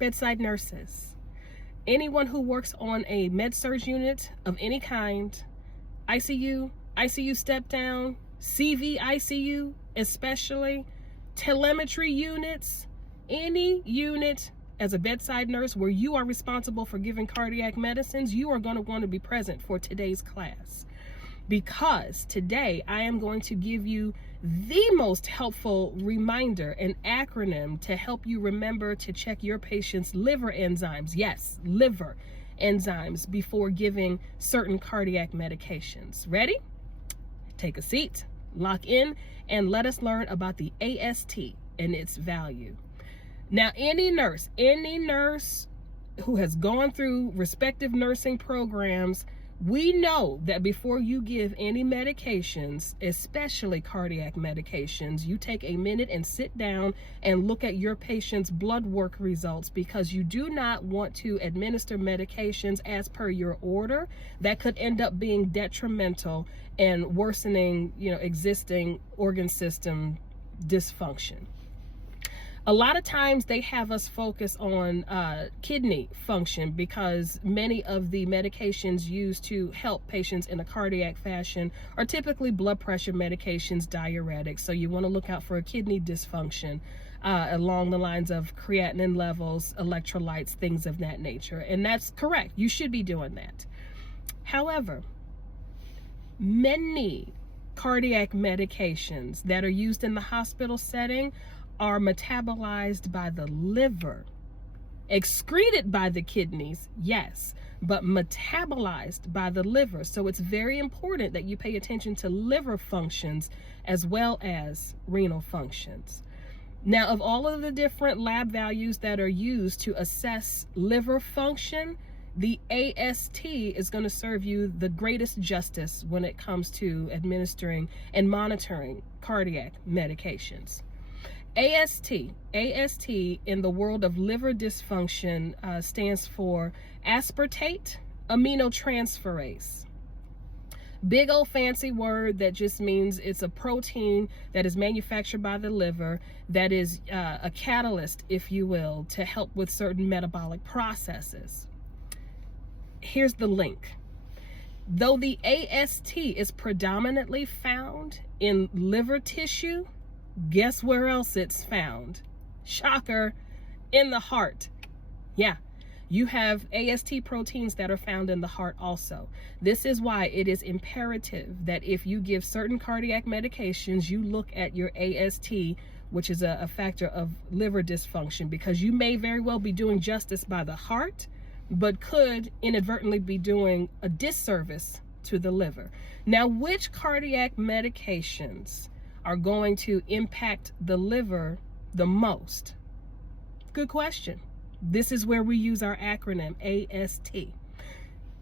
bedside nurses, anyone who works on a med-surg unit of any kind, ICU, ICU step down, CV ICU especially, telemetry units, any unit as a bedside nurse where you are responsible for giving cardiac medicines, you are going to want to be present for today's class. Because today I am going to give you the most helpful reminder, an acronym to help you remember to check your patient's liver enzymes. Yes, liver enzymes before giving certain cardiac medications. Ready? Take a seat, lock in, and let us learn about the AST and its value. Now, any nurse who has gone through respective nursing programs, we know that before you give any medications, especially cardiac medications, you take a minute and sit down and look at your patient's blood work results, because you do not want to administer medications as per your order that could end up being detrimental and worsening, existing organ system dysfunction. A lot of times they have us focus on kidney function, because many of the medications used to help patients in a cardiac fashion are typically blood pressure medications, diuretics. So you want to look out for a kidney dysfunction along the lines of creatinine levels, electrolytes, things of that nature. And that's correct. You should be doing that. However, many cardiac medications that are used in the hospital setting are metabolized by the liver, excreted by the kidneys, yes, but metabolized by the liver. So it's very important that you pay attention to liver functions as well as renal functions. Now, of all of the different lab values that are used to assess liver function, the AST is going to serve you the greatest justice when it comes to administering and monitoring cardiac medications. AST in the world of liver dysfunction stands for aspartate aminotransferase. Big old fancy word that just means it's a protein that is manufactured by the liver that is a catalyst, if you will, to help with certain metabolic processes. Here's the link. Though the AST is predominantly found in liver tissue, guess where else it's found? Shocker, in the heart. Yeah, you have AST proteins that are found in the heart also. This is why it is imperative that if you give certain cardiac medications, you look at your AST, which is a factor of liver dysfunction, because you may very well be doing justice by the heart, but could inadvertently be doing a disservice to the liver. Now, which cardiac medications are going to impact the liver the most? Good question. This is where we use our acronym AST.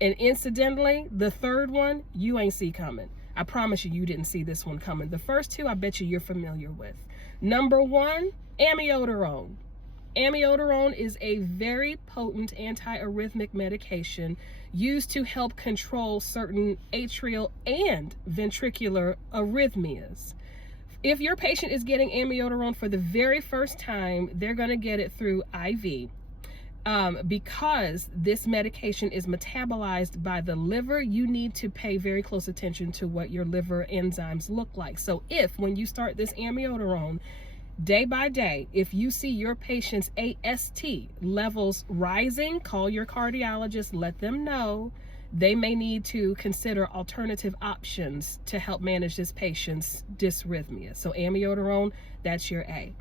And incidentally, the third one, you ain't see coming. I promise you, you didn't see this one coming. The first two, I bet you're familiar with. Number one, amiodarone. Amiodarone is a very potent antiarrhythmic medication used to help control certain atrial and ventricular arrhythmias. If your patient is getting amiodarone for the very first time, they're going to get it through IV. Because this medication is metabolized by the liver, you need to pay very close attention to what your liver enzymes look like. So if, when you start this amiodarone, day by day, if you see your patient's AST levels rising, call your cardiologist, let them know. They may need to consider alternative options to help manage this patient's dysrhythmia. So amiodarone, that's your A.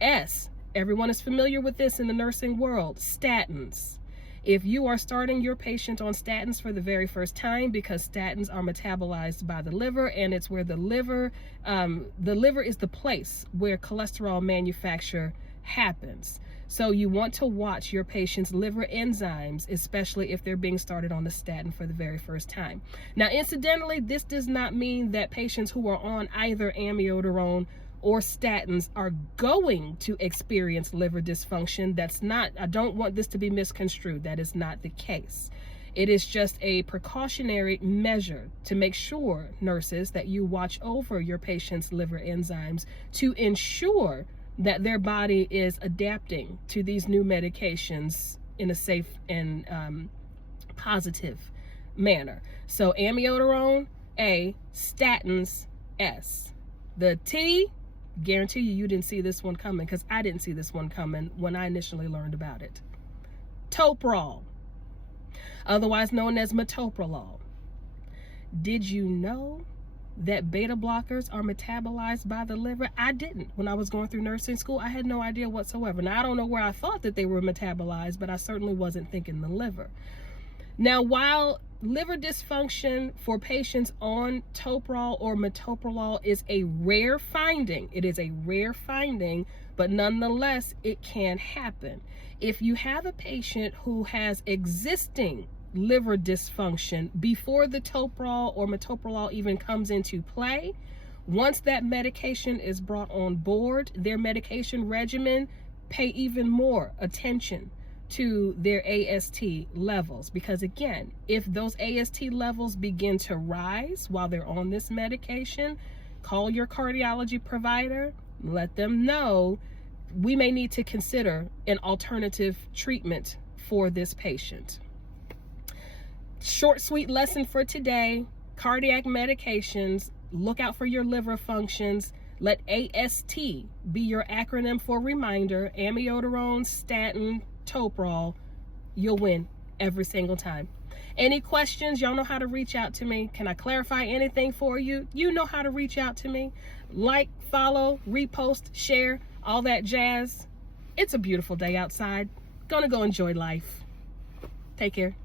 S, everyone is familiar with this in the nursing world, statins. If you are starting your patient on statins for the very first time, because statins are metabolized by the liver, and it's where the liver is the place where cholesterol manufacture happens. So you want to watch your patient's liver enzymes, especially if they're being started on the statin for the very first time. Now, incidentally, this does not mean that patients who are on either amiodarone or statins are going to experience liver dysfunction. That's not, I don't want this to be misconstrued. That is not the case. It is just a precautionary measure to make sure, nurses, that you watch over your patient's liver enzymes to ensure that their body is adapting to these new medications in a safe and positive manner. So amiodarone, A, statins, S. The T, guarantee you didn't see this one coming, because I didn't see this one coming when I initially learned about it. Toprol, otherwise known as metoprolol. Did you know that beta blockers are metabolized by the liver? I didn't. When I was going through nursing school, I had no idea whatsoever. Now, I don't know where I thought that they were metabolized, but I certainly wasn't thinking the liver. Now, while liver dysfunction for patients on toprol or metoprolol is a rare finding, it is a rare finding, but nonetheless, it can happen. If you have a patient who has existing liver dysfunction before the toprol or metoprolol even comes into play, once that medication is brought on board, their medication regimen, pay even more attention to their AST levels, because again, if those AST levels begin to rise while they're on this medication, call your cardiology provider, let them know we may need to consider an alternative treatment for this patient. Short, sweet lesson for today: cardiac medications, look out for your liver functions. Let AST be your acronym for reminder. Amiodarone, statin, toprol. You'll win every single time. Any questions? Y'all know how to reach out to me. Can I clarify anything for you? You know how to reach out to me. Like, follow, repost, share, all that jazz. It's a beautiful day outside. Gonna go enjoy life. Take care.